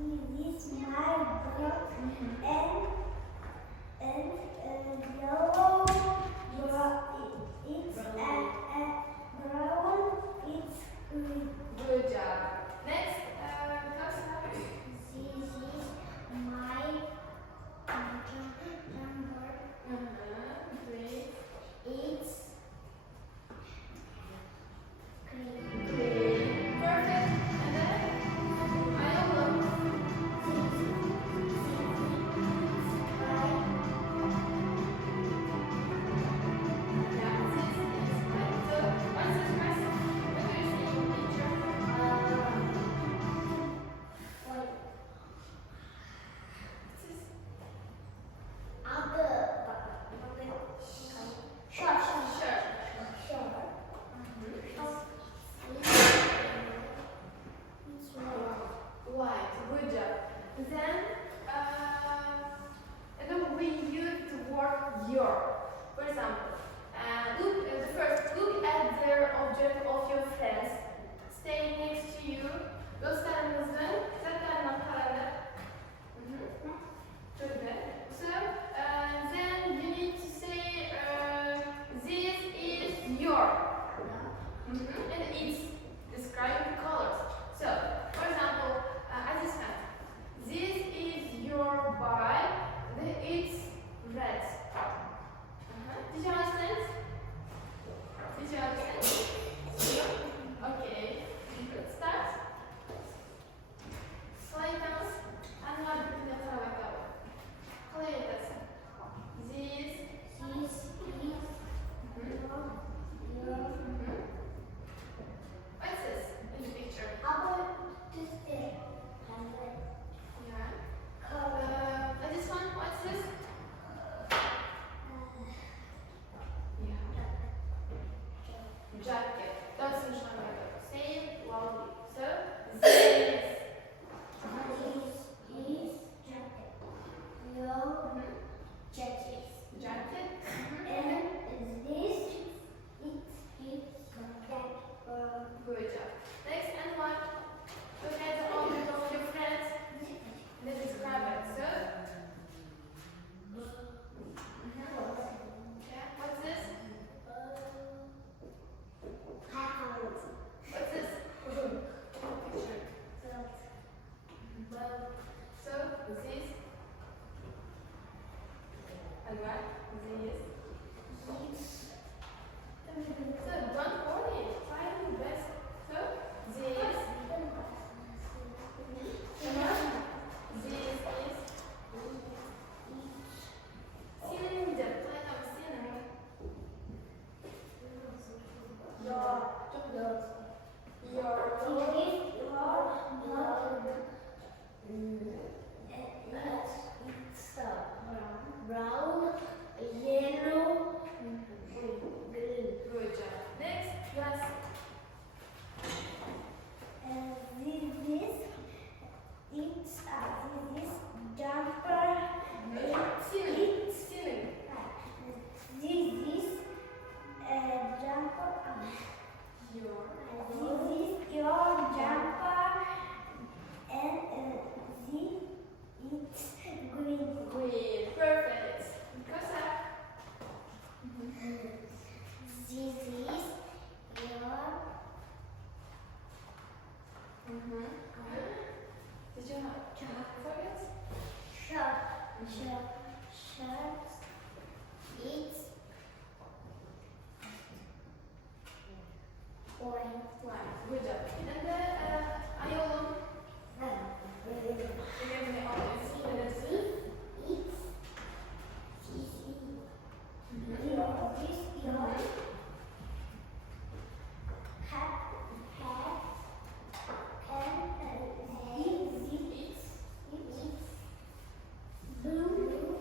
this is my brown and yellow. It's brown. It's green. Good job. Next, This is my number. Great. It's green. Perfect. And then, I don't know. Yeah, this is right. So, what's this question? What do you see in the picture? This is shirt. White. Good job. Then, and then we use the word your. For example, look at the object of your friends staying next to you. Dostlarınızın zaten kararlı. Çok güzel. So, then you need to say this is your. And it's describing the colors. So, for example, as this one, this is your bike. It's red. Did you understand? Did you understand? Okay. Let's start. Slide down. And now you can tell me about This Is What's this in the picture? Yeah. This one, what's this? Yeah. Jacket. That's in Shanghai. Say it loudly. So, this. Jacket. And this Good job. Next, and what? Look at the object of your friends. Let's describe it. So, yeah. What's this? What's this? Picture. So, this. And what? This. So, don't worry. Try your best. So, this. And what? This is cylinder. Play of cylinder. brown, yellow, green. Good job. Next, yes. This jumper. Ceiling. This is jumper. This is your jumper, and it's green. Green. Perfect. Cosa? This is your. Did you forget? Shirt. It's white. Good job. And then, Ayolum. You gave me all this. Blue.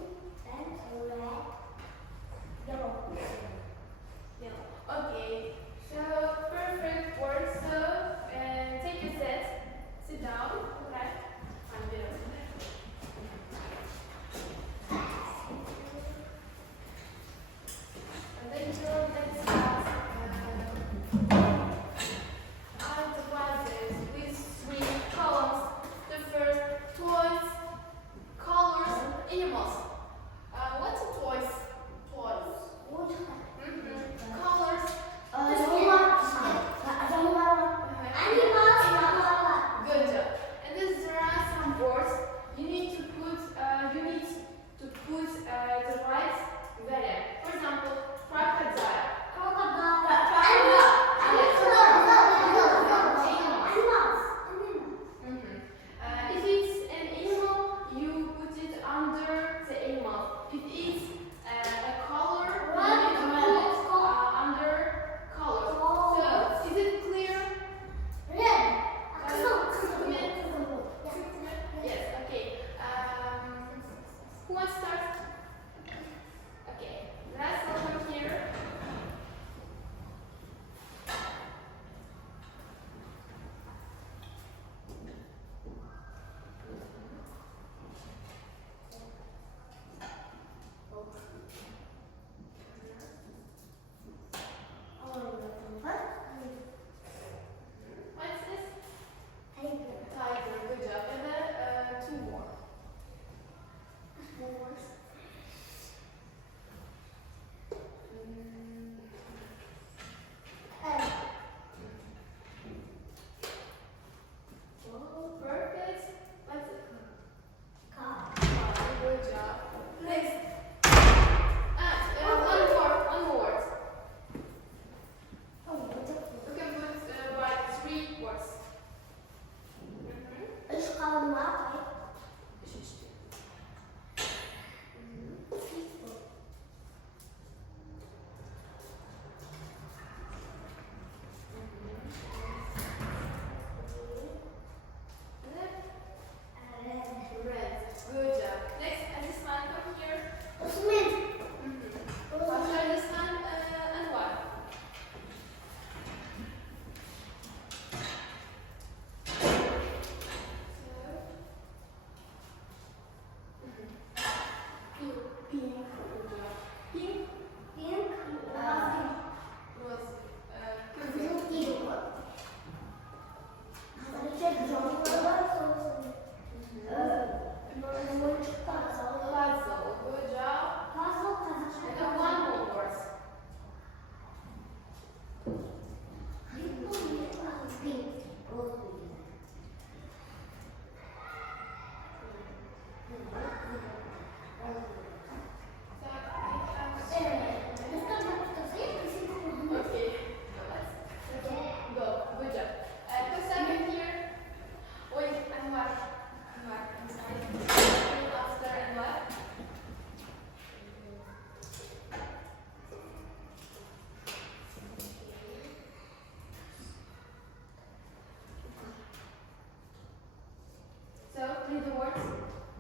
read the words.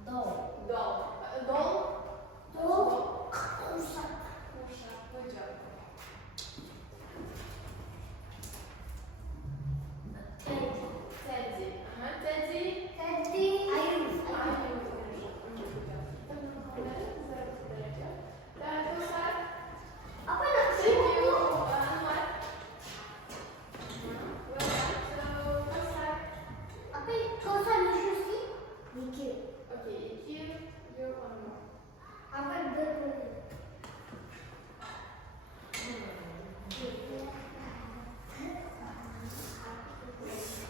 Doll. Doll. Doll. Doll. Куша. Kusha. Good job. Teddy. Teddy. Teddy. Аюз. Apa nak Apa kau sana susi? Dikit. Apa betul?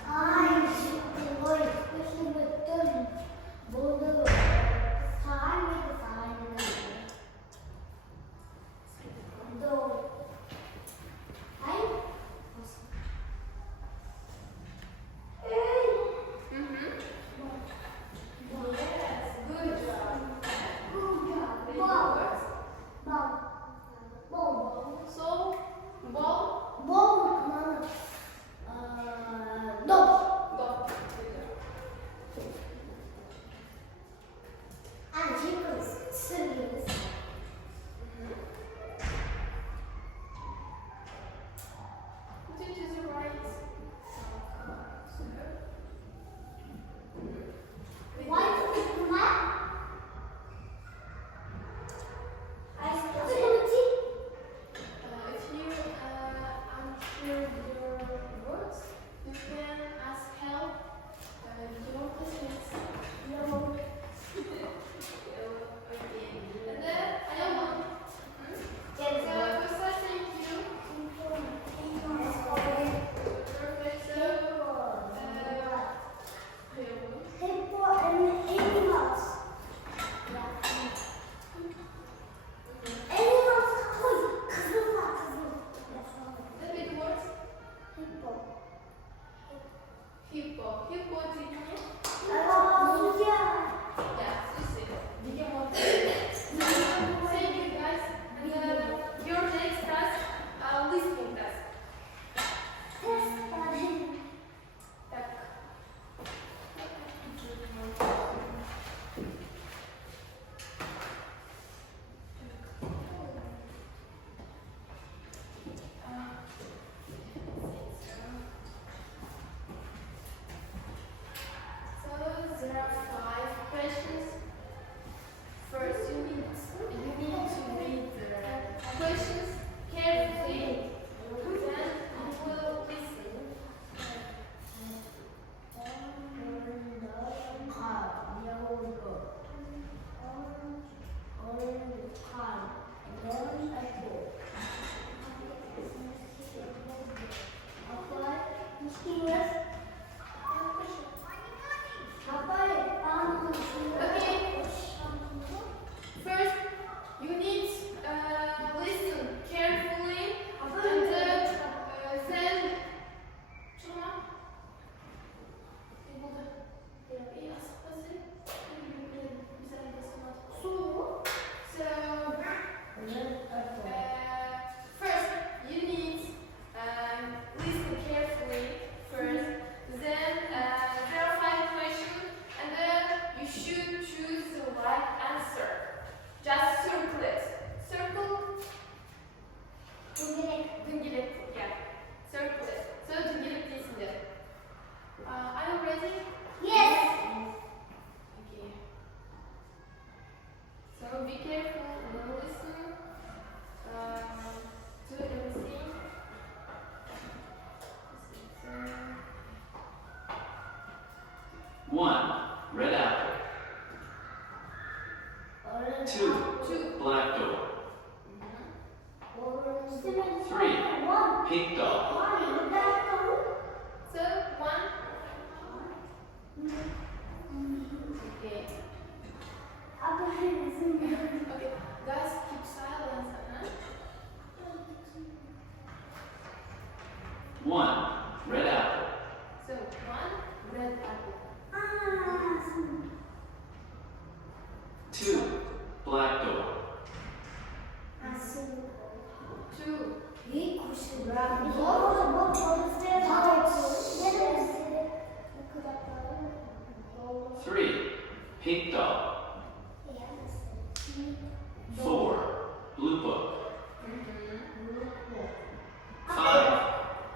Ay, boy, kasi betul. Bodoh. Sana. Doll. Ay. Three. pink doll. 4, blue book. 5,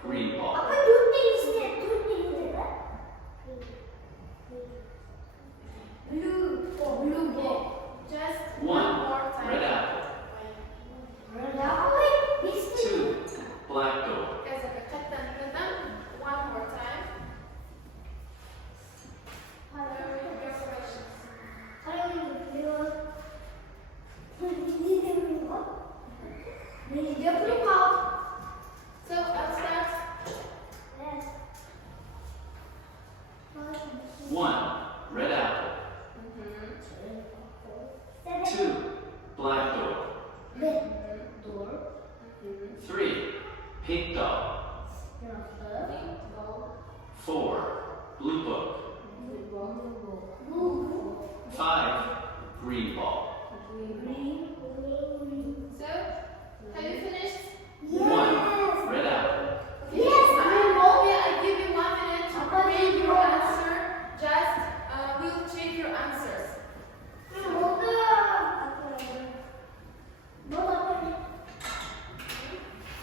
green ball. 아빠 눈대 있네. 눈대 있네. blue. Just 1, more time. red apple. 2, black door. Guys, one more time. So I'll start. 1, red apple. 2, black door. 3, pink doll. 4, blue book. 5, green ball. So, have you finished? 1, red apple. Okay. I give you 1 minute to read your answer. Just we'll check your answers.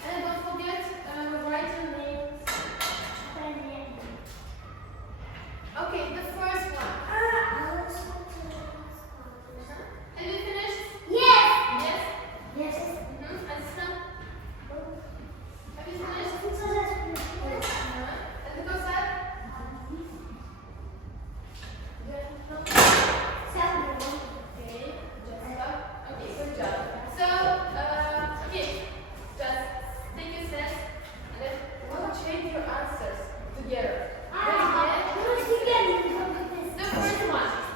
And don't forget write your names. Okay, the first one. Have you finished? Yes. And some. Have you finished? And the Kosar? Okay, just stop. Okay, good job. So, okay, just take a set and then we'll check your answers together. Ready? The first one.